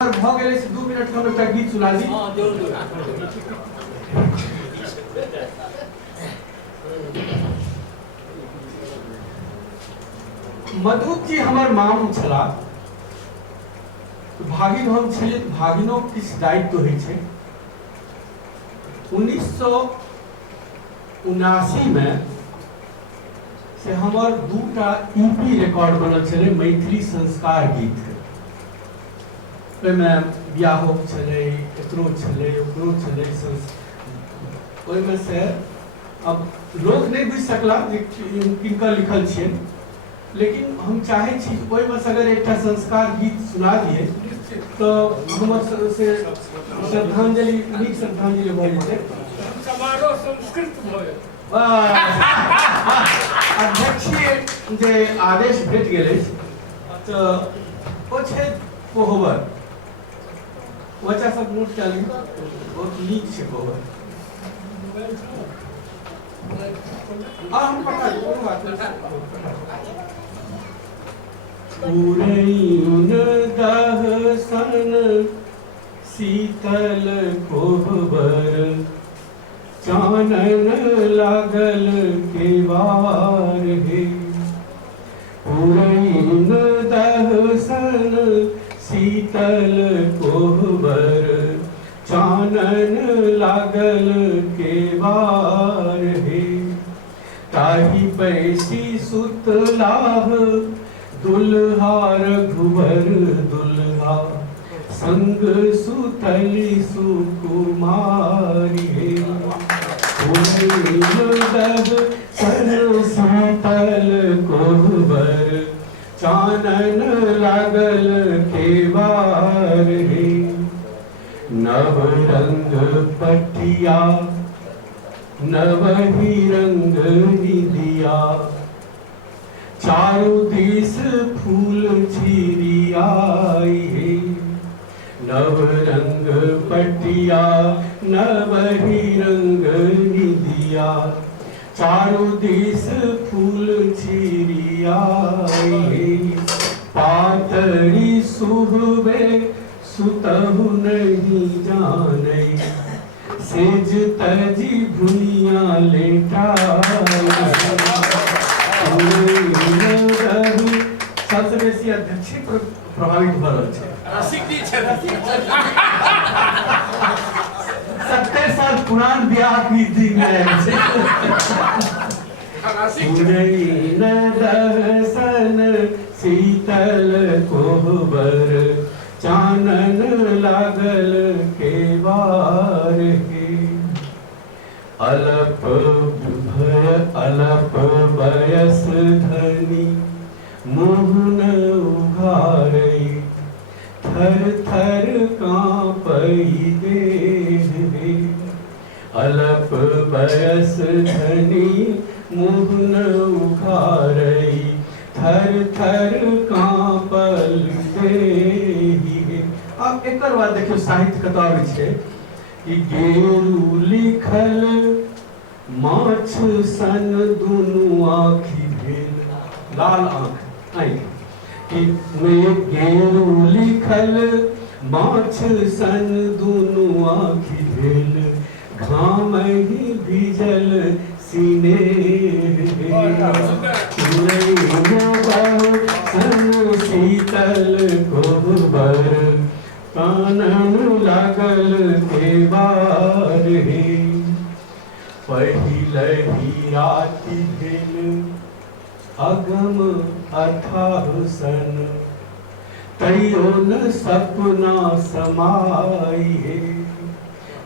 भ गेले से 2 मिनट हम एकटा गीत सुना दी। हां जरूर। मधुप जी हमर माम छला, भागिन हम छलिए, भागिनो किस दायित्व होइ छै। 1979 में से हमर दूटा ईपी रिकॉर्ड बनल छले मैथिली संस्कार गीत। में बियाहो छले, एकरो छले, ओकरो छले, ओइ में से अब लोग नहीं बुझ सकला जे किनका लिखल छै, लेकिन हम चाहे छी ओइ में से अगर एकटा संस्कार गीत सुना दिए तो हमर से श्रद्धांजलि, नीक श्रद्धांजलि भ जेतै। समारोह संस्कृत भए अध्यक्षीय जे आदेश भेट गेल अछि तो ओ छै कोहबर, बच्चा सब नोट कऽ ली, बहुत नीक छै कोहबर। हम पढ़ा कोनो बात नहीं। उरैन दहसन शीतल कोहबर, चानन लागल केवार हे। उरैन दहसन शीतल कोहबर, चानन लागल केवार हे। ताहि पैसी सुतलाह दुल्हार घुवर दुल्हा, संग सुतली सुकुमारी हे। सन शीतल कोहबर, चानन लागल केवार हे। नव रंग पटिया नवही रंग निदिया, चारों दिस फूल छिरियाई हे। नव रंग पटिया नवही रंग निदिया, चारों दिस फूल छिरियाई हे। पातरी सुहबे सुतहु नहीं जाने, सेज तजी भुनिया लेटाई। सबसे बेसी अध्यक्ष प्रभावित भ रहल छै। रसिक जी छै, 70 साल पुरान ब्याह की दिन छै। उरैन दहसन शीतल कोहबर, चानन लागल केवार हे। अलप बयस धनी मोहन उघारै, थर थर कांपै देह हे। अलप बयस धनी मोहन उघारै, थर थर कांपल देह हे। अब एकर बाद देखियो साहित्य कतौ आबै छै कि गेरू लिखल माछ सन दुनू आँखि भेल, लाल आँख कि में गेरू लिखल माछ सन दुनू आँखि भेल, घाम ही भिजल सीने सन शीतल कोहबर, कानन लागल केवार हे। पहिलहि राति भेल अगम अथाह सन, तैयो न सपना समाई हे।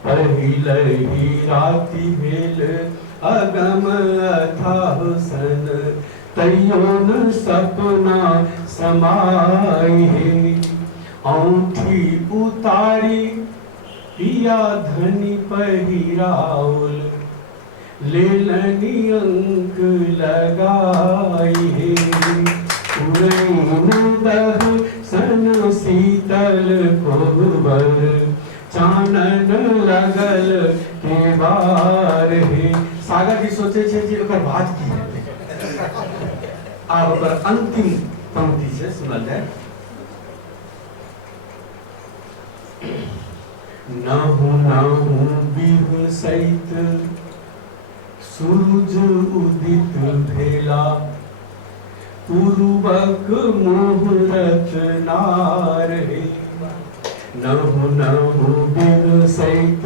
पहिलहि राति भेल अगम अथाह सन, तैयो न सपना समाई हे। औंठी उतारी पिया धनी पहिराउल, लेलनी अंक लगाई हे। उरैन दहसन शीतल कोहबर, चानन लागल केवार हे। सागर जी सोचे छे जे ओकर बात की है, आब ओकर अंतिम पंक्ति से सुनल जाए। नहु बिहु सहित सूरज उदित भेला, पूर्वक मुहूर्त नार हे। नहु बिहु सहित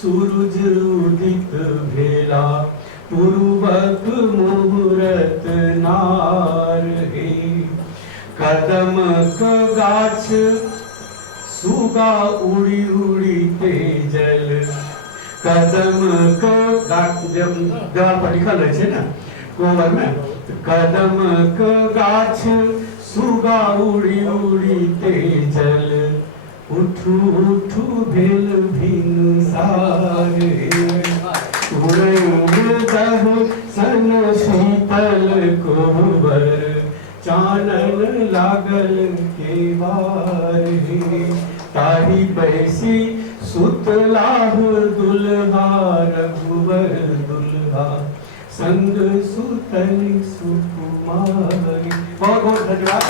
सूरज उदित भेला, पूर्वक मुहूर्त नार हे। कदम क गाछ सुगा उड़ी उड़ी ते जल, कदम क गाछ जब दीवार पर लिखल रहे छे ना कोवर में, कदम क गाछ सुगा उड़ी उड़ी ते जल, उठू उठू भेल भिनसार हे। दह सन शीतल कोहबर, चानन लागल केवार हे। ताही बैसी सुतलाह दुल्हा, रघुवर दुल्हा संग सुतल सुकुमारी। बहुत बहुत धन्यवाद।